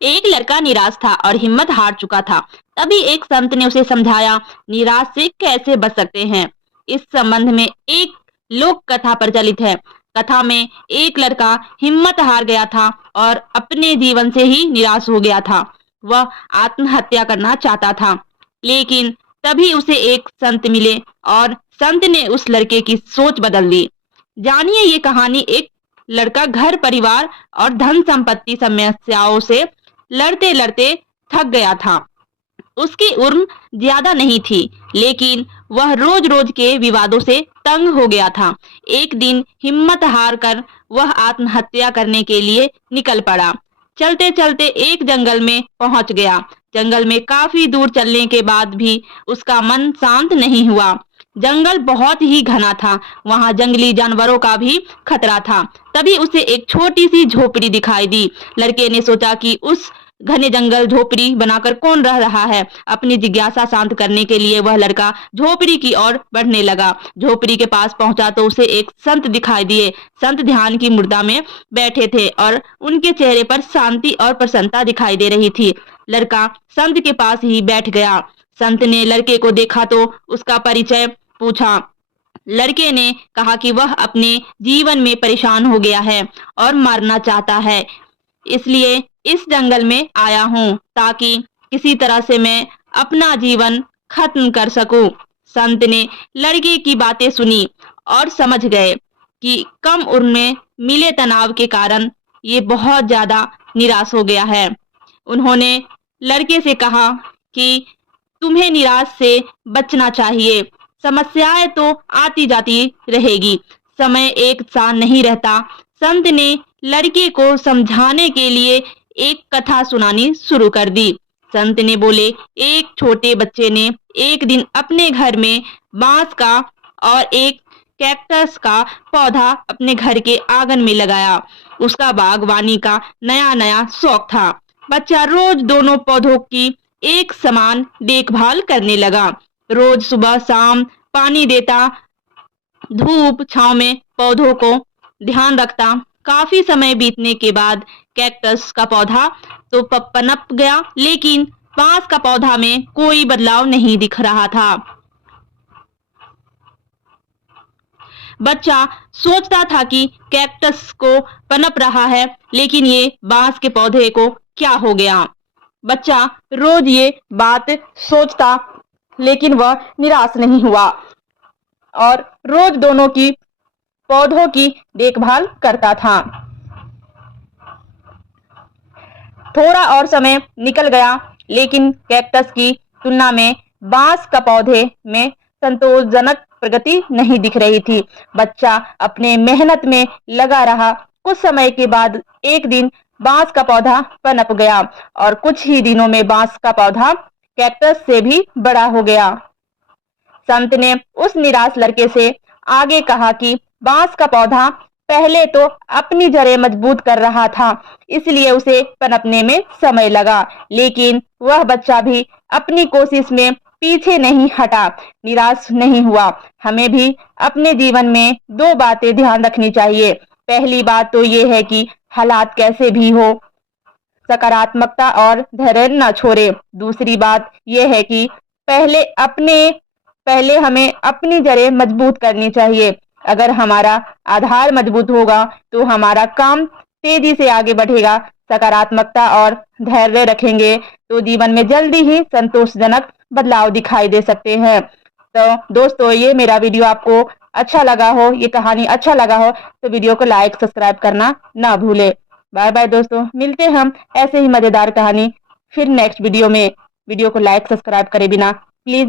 एक लड़का निराश था और हिम्मत हार चुका था। तभी एक संत ने उसे समझाया, निराश से कैसे बच सकते हैं। इस संबंध में एक लोक कथा प्रचलित है। कथा में एक लड़का हिम्मत हार गया था और अपने जीवन से ही निराश हो गया था। वह आत्महत्या करना चाहता था, लेकिन तभी उसे एक संत मिले और संत ने उस लड़के की सोच बदल दी। जानिए ये कहानी। एक लड़का घर परिवार और धन संपत्ति समस्याओं से लड़ते लड़ते थक गया था। उसकी उम्र ज्यादा नहीं थी, लेकिन वह रोज रोज के विवादों से तंग हो गया था। एक दिन हिम्मत हार कर वह आत्महत्या करने के लिए निकल पड़ा। चलते चलते एक जंगल में पहुंच गया। जंगल में काफी दूर चलने के बाद भी उसका मन शांत नहीं हुआ। जंगल बहुत ही घना था, वहां जंगली जानवरों का भी खतरा था। तभी उसे एक छोटी सी झोपड़ी दिखाई दी। लड़के ने सोचा कि उस घने जंगल झोपड़ी बनाकर कौन रह रहा है। अपनी जिज्ञासा शांत करने के लिए वह लड़का झोपड़ी की ओर बढ़ने लगा। झोपड़ी के पास पहुंचा तो उसे एक संत दिखाई दिए। संत ध्यान की मुद्रा में बैठे थे और उनके चेहरे पर शांति और प्रसन्नता दिखाई दे रही थी। लड़का संत के पास ही बैठ गया। संत ने लड़के को देखा तो उसका परिचय पूछा। लड़के ने कहा कि वह अपने जीवन में परेशान हो गया है और मरना चाहता है, इसलिए इस जंगल में आया हूँ ताकि किसी तरह से मैं अपना जीवन खत्म कर सकूं। संत ने लड़के की बातें सुनी और समझ गए कि कम उम्र में मिले तनाव के कारण ये बहुत ज्यादा निराश हो गया है। उन्होंने लड़के से कहा कि तुम्हें निराश से बचना चाहिए। समस्याएं तो आती जाती रहेगी, समय एक साथ नहीं रहता। संत ने लड़के को समझाने के लिए एक कथा सुनानी शुरू कर दी। संत ने बोले, एक छोटे बच्चे ने एक दिन अपने घर में बांस का और एक कैक्टस का पौधा अपने घर के आंगन में लगाया। उसका बागवानी का नया नया शौक था। बच्चा रोज दोनों पौधों की एक समान देखभाल करने लगा। रोज सुबह शाम पानी देता, धूप छांव में पौधों को ध्यान रखता। काफी समय बीतने के बाद कैक्टस का पौधा तो पनप गया, लेकिन बांस का पौधा में कोई बदलाव नहीं दिख रहा था। बच्चा सोचता था कि कैक्टस को पनप रहा है, लेकिन ये बांस के पौधे को क्या हो गया। बच्चा रोज ये बात सोचता, लेकिन वह निराश नहीं हुआ और रोज दोनों की पौधों की देखभाल करता था। थोड़ा और समय निकल गया, लेकिन कैक्टस की तुलना में बांस का पौधे में संतोषजनक प्रगति नहीं दिख रही थी। बच्चा अपने मेहनत में लगा रहा। कुछ समय के बाद एक दिन बांस का पौधा पनप गया और कुछ ही दिनों में बांस का पौधा कैक्टस से भी बड़ा हो गया। संत ने उस निराश लड़के से आगे कहा कि बांस का पौधा पहले तो अपनी जड़ें मजबूत कर रहा था, इसलिए उसे पनपने में समय लगा, लेकिन वह बच्चा भी अपनी कोशिश में पीछे नहीं हटा, निराश नहीं हुआ। हमें भी अपने जीवन में दो बातें ध्यान रखनी चाहिए। पहली बात तो ये है कि हालात कैसे भी हो, सकारात्मकता और धैर्य न छोड़े। दूसरी बात यह है कि पहले हमें अपनी जड़ें मजबूत करनी चाहिए। अगर हमारा आधार मजबूत होगा तो हमारा काम तेजी से आगे बढ़ेगा। सकारात्मकता और धैर्य रखेंगे तो जीवन में जल्दी ही संतोषजनक बदलाव दिखाई दे सकते हैं। तो दोस्तों, ये मेरा वीडियो आपको अच्छा लगा हो, ये कहानी अच्छा लगा हो तो वीडियो को लाइक सब्सक्राइब करना ना भूले। बाय बाय दोस्तों, मिलते हम ऐसे ही मजेदार कहानी फिर नेक्स्ट वीडियो में। वीडियो को लाइक सब्सक्राइब करे बिना प्लीज